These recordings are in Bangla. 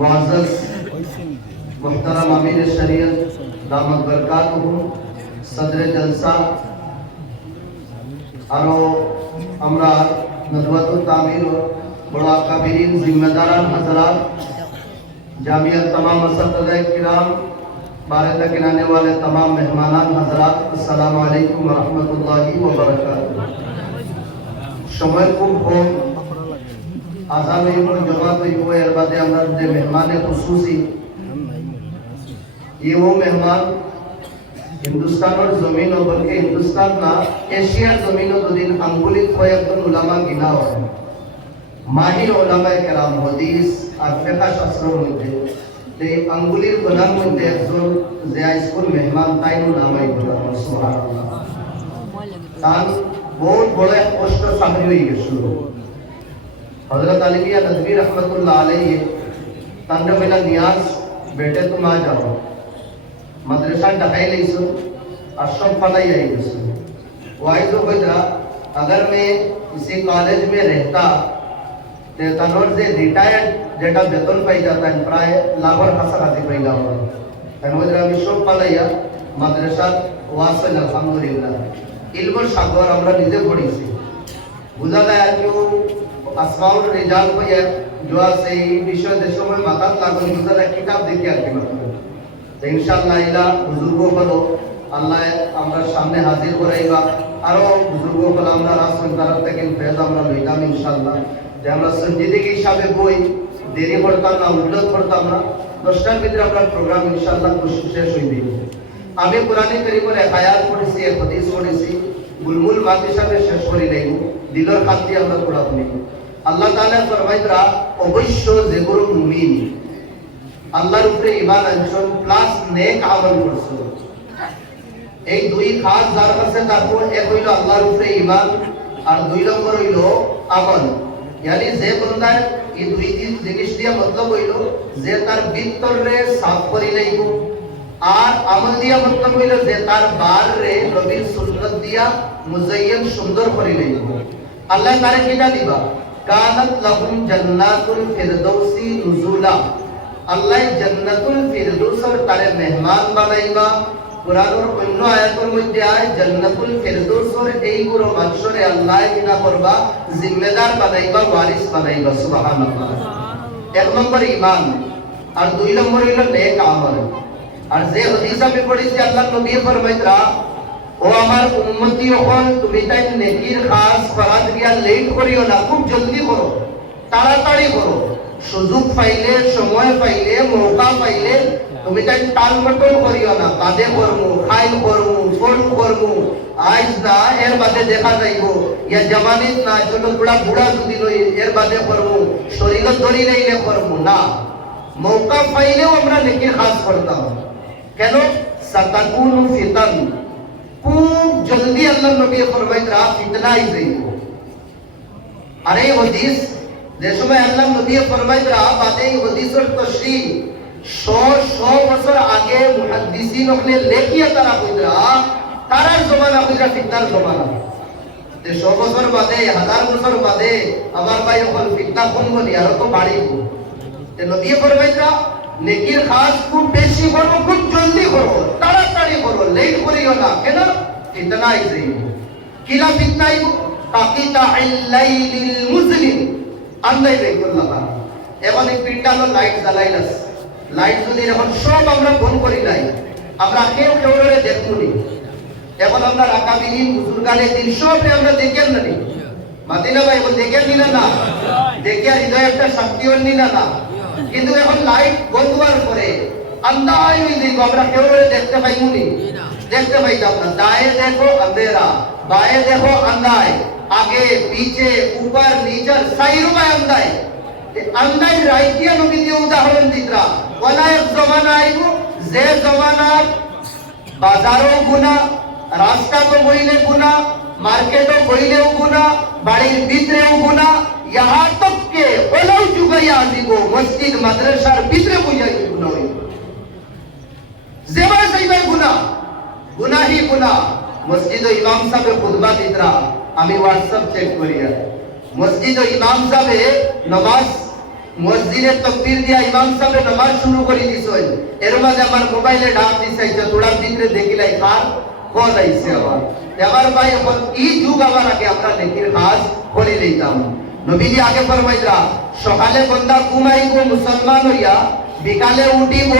معزز، محترم امیر شریعت دامت برکات ہوں، صدر جلسہ، ارو، امرا ندوت و تعمیر و بڑا کبیرین ذمہ داران، حضرات، جامعہ تمام اساتذہ کرام، بارے تکنانے والے تمام مہمانان، حضرات، السلام علیکم ورحمت اللہ وبرکاتہ۔ شمع خوب ہو আজান হইব জমা হইব এর বাদে আমরা যে মেহমানে খুশুসি ইও মেহমান, হিন্দুস্তানের জমিন বলকে হিন্দুস্তান না, এশিয়ার জমিন দুদিন আঙ্গুলিত কয়েকজন উলামা গিনা হয়। মাহির ওলামায় কেরাম হদিস আর ফেকা শাস্ত্রের মধ্যে এই আঙ্গুলির গোনার মধ্যে একজন যে স্কুল মেহমান তাইনো নাম আই গোলাম, সুবহানাল্লাহ। তান বহুত বড় এক কষ্ট সামনে হয়ে গেছিল। حضرت علی ندوی رحمت اللہ علیہ تنڈ ملا نیاز بیٹے تم آ جاؤ۔ مدرسہ ڈکائی لئیسو اشرف فلائی آئی گیسو وائز وجہ اگر میں اسی کالج میں رہتا تو تنور سے ریٹائرڈ جیٹا بیتن پائی جاتا ہے پرائے لابر خاصا خاصی پائی لاؤں تنور سے اشرف فلائی واسل الحمدللہ۔ علم شاکور امرہ نیزے بڑی سی বোঝা যায় کیوں আসমাউল রেজাল পাইয়া জোয়া সেই বিষয় দেশের সময় মাথাত লাগল বুঝা কিতাব দেখি আর কি তো ইনশাআল্লাহ ইলা বুজুর্গ হলো আল্লাহ আমরা সামনে হাজির করাইবা আরও বুজুর্গ হলো আমরা রাসূল তরফ থেকে ফেজ আমরা লইতাম ইনশাআল্লাহ যে আমরা সঞ্জিদগি হিসাবে বই দেরি করতাম না উল্লেখ করতাম না দশটার ভিতরে আমরা প্রোগ্রাম ইনশাআল্লাহ শেষ হইবে আমি কোরআনে কারিমের এক আয়াত পড়েছি এক হাদিস পড়েছি বুলবুল মাত হিসাবে শেষ করি নাই দিলর খান্তি আমরা পড়া শুনি আল্লাহ তাআলা ফরমাইতরা অবশ্য যেগুলো মুমিন আল্লাহর উপরে ঈমান আনছেন প্লাস নেক আমল করছেন। এই দুই খাস যার কাছে থাকব এক হইল আল্লাহর উপরে ঈমান, আর দুই নম্বর হইল আমল। ইয়ানি যে বন্দায় এই দুই দিন জিনিস দিয়ে মতলব হইল, যে তার ভিতরে সাফ করি লাইব আর আমল দিয়া মতলব হইল যে তার বার রে নবীর সুন্নত দিয়া মুজাইয়ান সুন্দর করি লাইব আল্লাহ তারে কিটা দিবা? কানাত লাহুম জান্নাতুল ফিরদৌসি নুজুলা। আল্লাহ জান্নাতুল ফিরদৌসর তারে মেহমান বানাইবা। কোরআনের অন্য আয়াতের মধ্যে আয়, জান্নাতুল ফিরদৌসর এই গুলো মানুষরে আল্লাহ কিনা করবা, জিম্মেদার বানাইবা, ওয়ারিস বানাইবা, সুবহানাল্লাহ। এক নম্বর ঈমান, আর দুই নম্বর হইল নেক আমল। আর যে হাদিস আমি পড়েছি আল্লাহ নবী ফরমাইতরা ও আমার উম্মতি হল তুমি তাই নেকির খাস ফরাদ গিয়া লেট করিও না, খুব জলদি করো, তাড়াতাড়ি করো। সুযোগ পাইলে, সময় পাইলে, মৌকা পাইলে, তুমি তাই টাল মটল করিও না, বাদে করমু খাইল করমু, ফোন করমু। আজ না, এর বাদে দেখা যাইব। ইয়া জমানিত না, ছোট বুড়া বুড়া যদি লই এর বাদে করমু। শরীর ধরি নাইলে করমু, না। মৌকা পাইলেও আমরা নেকির খাস করতাম। কেন? সাতাকুনু ফিতান। খুব জলদি আল্লাহ নবী ফরমাইতরা ফিতনা আই যাইব আর এই যে সময় আল্লাহ নবী ফরমাইতরা বাদে এই হাদিসের তশরিহ শো শো বছর আগে মুহাদ্দিসিন ওখানে লেখিয়া তারা কইতরা তারার জমানা কইরা ফিতনার জমানা। যে শো বছর বাদে, হাজার বছর বাদে আমার ভাই এখন ফিতনা কমব নি আর তো বাড়িব। নবী ফরমাইতরা নেকির খাস খুব বেশি করো খুব জলদি করো তাড়াতাড়ি করো লেট করিও না কেন দিন সব আমরা দেখেন না দেখে হৃদয় একটা শক্তিও নিনা না কিন্তু এখন লাইট বন্ধ হওয়ার পরে আন্দাজ আমরা কেউ দেখতে পাইমুনি جسٹ میں جاؤں دائیں دیکھو اندھیرا بائیں دیکھو اندھائے آگے پیچھے اوپر نیچر نیچے سائرو میں اندھائے اندھائی رائتیا نو بھی উদাহরণ দিতরা ওলা এক জমানা আইব যে জমানার বাজারও গুণা রাস্তা তো বইলে গুণা মার্কেটও বইলেও গুণা বাড়ির ভিতরেও گنا یہاں تک کہ ওলাও যুগে আজিব মসজিদ মাদ্রাসার ভিতরে বুঝাই گنا ہوئی زیبا سیبا گنا গুনাহি গুনা মসজিদ ইমাম সাহেব খুতবা দিতরা। আমি হোয়াটসঅ্যাপ চেক করিয়া মসজিদ ইমাম সাহেব নমাজ মসজিদে তকবীর দিয়া ইমাম সাহেব নামাজ শুরু করে দিছই এর মাঝে আমার মোবাইলে ডাক দিছাইছে তোড়ার ভিতরে দেখিলাই খান কল আইছে আবার। এবার ভাই, এখন ই যুগ আবার আগে আমরা নেকির কাজ করে লইতাম। নবীজি আগে ফরমাইলা সকালে বন্দা ঘুমাইব, মুসলমান হইয়া, বিকালে উঠিব,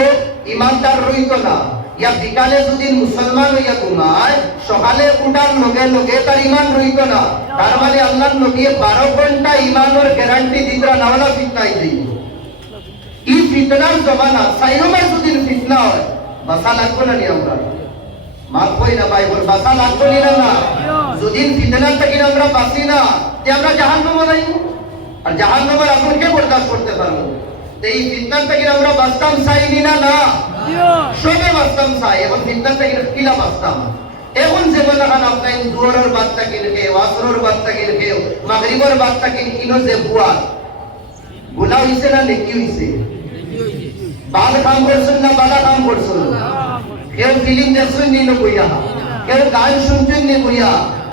ইমানদার রইত না। ইয়া বিকালে যদি মুসলমান হইয়া ঘুমায়, সকালে উঠার লগে লগে তার ইমান রইত না। তার মানে আল্লাহ নবী বারো ঘণ্টা ইমানের গ্যারান্টি দিতরা নাওলা ফিতনাই দিই ফিতনার জমানা যদি ফিতনা হয়, বাসা লাগবো না নি আমরা? মাফ কই না ভাই বল বাসা লাগবো নি না না যদি ফিতনার থেকে আমরা বাসি না যে আমরা জাহান্নাম যাইব। আর জাহান্নামের আগুনকে বরদাস্ত করতে পারব। তো এই ফিতনার থেকে আমরা বাঁচতাম চাইনি না না? সবে বাঁচতাম চাই। এখন ফিতনার থেকে কিলা বাঁচতাম? এখন যেমন এখন আপনার দুয়ারের বাচ্চা কিনকে ওয়াসরের বাচ্চা কিনকে মাগরিবের বাচ্চা কিন কিনো যে বুয়া? গুনাহ হইছে না নেকি হইছে? ভালো কাম করছেন না বালা কাম করছেন? কেউ ফিল্ম দেখছেন নি না কইয়া কেউ গান শুনছেন নি কইয়া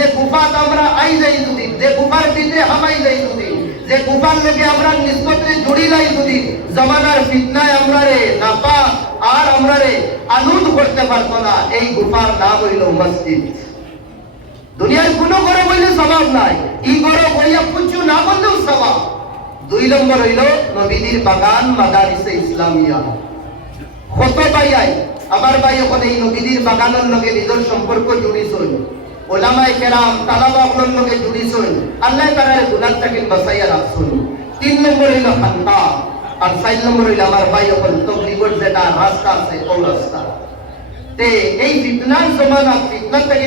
যে গুফা আমরা আই যাই যদি, যে গুফার ভিতরে হামাই যাই যদি, যে গুফার লোকে আমরা নিষ্পত্তি জুড়ি লাই যদি, জমানার ফিতনায় আমরা রে নাপা আর আমরা রে আনুদ করতে পারতো না। এই গুফার নাম হইল মসজিদ। দুনিয়ার কোনো ঘরে বললে স্বভাব নাই। ই ঘরে বইয়া কিছু না বললেও স্বভাব। দুই নম্বর হইল নবীদের বাগান মাদারিসে ইসলামিয়া। কত ভাই আই, আমার ভাই এখন এই নবীদের বাগানের লগে নিজের সম্পর্ক জুড়িছই ওলামায়ে কেরাম তালাবাগুলোর লগে জুড়িছই আল্লাহ তাআলা গুনাহ থেকে বাঁচাইয়া রাখছুন তিন নম্বর হইল খান্তা, আর চার নম্বর হইল আমার ভাই এখন তবলিগের যেটা রাস্তা আছে ও রাস্তা তে এই ফিতনার জমানা ফিতনা থেকে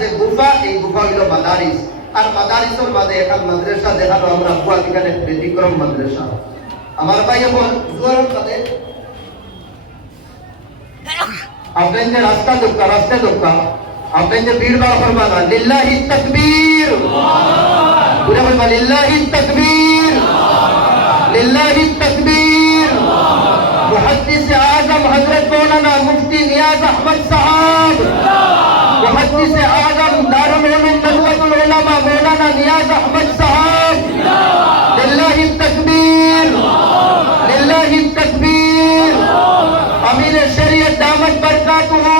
যে গুফা, এই গুফা হইল মাদারিস। আর মাদারিসের মাঝে এখন মাদ্রাসা, দেখাল আমরা বুয়া এখানে ব্যতিক্রম মাদ্রাসা। আমার ভাই এখন জোয়ারের রাস্তা দোকা রাস্তা দোকা। അപ്പന്റെ വീടുപാട ഫർമാക ലില്ലാഹി തക്ബീർ പൂര ഫർമാ ലില്ലാഹി തക്ബീർ ലില്ലാഹി തക്ബീർ سے اعظم حضرت مولانا مفتی نیاز احمد صاحب محدث اعظم دار العلوم دعوت العلماء مولانا نیاز احمد صاحب للہ التکبیر للہ التکبیر امیر شریعت دامت برکاتہ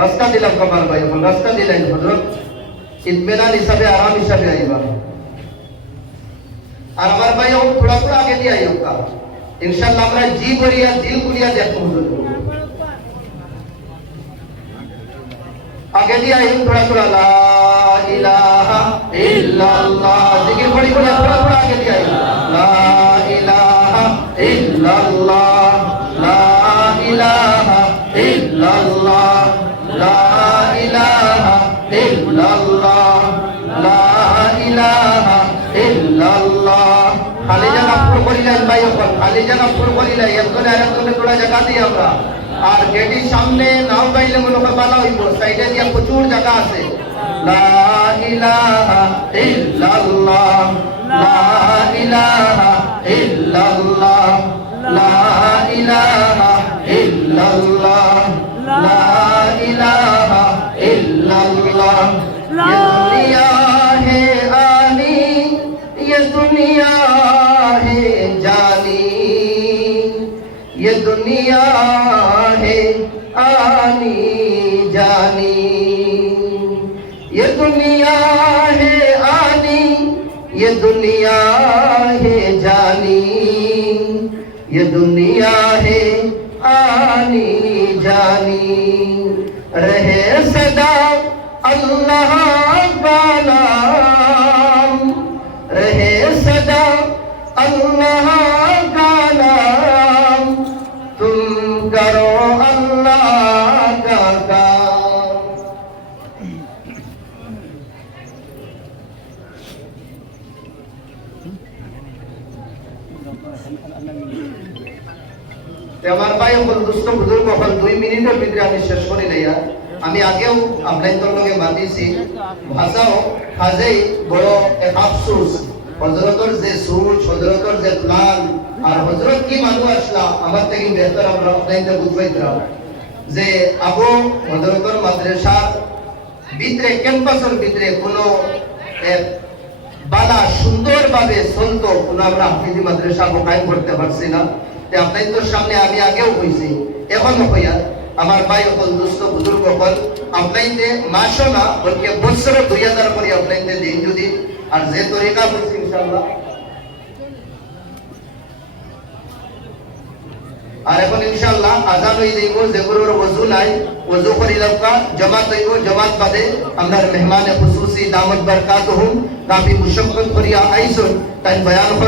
রাস্তা দিলাম কমার ভাই, এখন রাস্তা দিলেন হজরত। ইতমেনান হিসাবে, আরাম হিসাবে আইবা। আর আমার ভাই এখন থোড়া থোড়া আগে দিয়ে আইব কা ইনশাআল্লাহ আমরা জি বলিয়া দিল বলিয়া দেখব হজরত আগে দিয়ে আইব থোড়া থোড়া, লা ইলাহা ইল্লাল্লাহ। জিকির করি বলিয়া থোড়া থোড়া আগে দিয়ে আইব লা ইল্লাল্লাহ। ভাই খালি জায়গা ফুল করি নাই একজনে আরেকজনে তোরা জায়গা দিই আমরা। আর গেটের সামনে নাও গাইলে মনে হয় ভালো হইব, সাইডে দিয়ে প্রচুর জায়গা আছে। লা ইলাহা ইল্লাল্লাহ, লা ইলাহা ইল্লাল্লাহ, লা ইলাহা یہ دنیا ہے، آنی جانی۔ یہ دنیا ہے، آنی۔ یہ دنیا ہے، جانی۔ یہ دنیا ہے، آنی جانی۔ رہے صدا اللہ بالا۔ رہے صدا اللہ আমার ভাই সকল দুস্থ বুজুর্গ সকল দুই মিনিটের ভিতরে আমি শেষ করি লইয়া আমি আগেও আপনাদের লগে মাতিছি। ভাষাও কাজেই বড় এক আফসোস। হজরতর যে সুচ হজরতর যে প্লান আর হজরত কি মানুষ আসলা, আমার থেকে বেহতর আমরা আপনাদের বুঝবাইতাম যে আবু হজরতর মাদ্রাসা ভিতরে, ক্যাম্পাসের ভিতরে কোনো বালা সুন্দরভাবে চলতো কোনো আমরা হাফিজি মাদ্রাসা কায়েম করতে পারছি না। আপনাদের সামনে আমি আগেও হয়েছি এখনও হইয়া আমার ভাই অকল দুস্থ বুজুর্গ অকল আপনাইতে মাসও না বলকে বছর দুই হাজার করে আপনাইতে দিন যদি, আর যে তরিকা বলছি ইনশাআল্লাহ আর এখন ইনশাআল্লাহ আজান হয়ে যাইব যেগুলোর ওযু নাই, ওযু করি লওকা জমাত হইব, জমাত বাদে আমরা মেহমান খুসুসি দামত বরকাতুহুম কাফি মুশাক্কাত করিয়া আইসুন, তাই বয়ান কর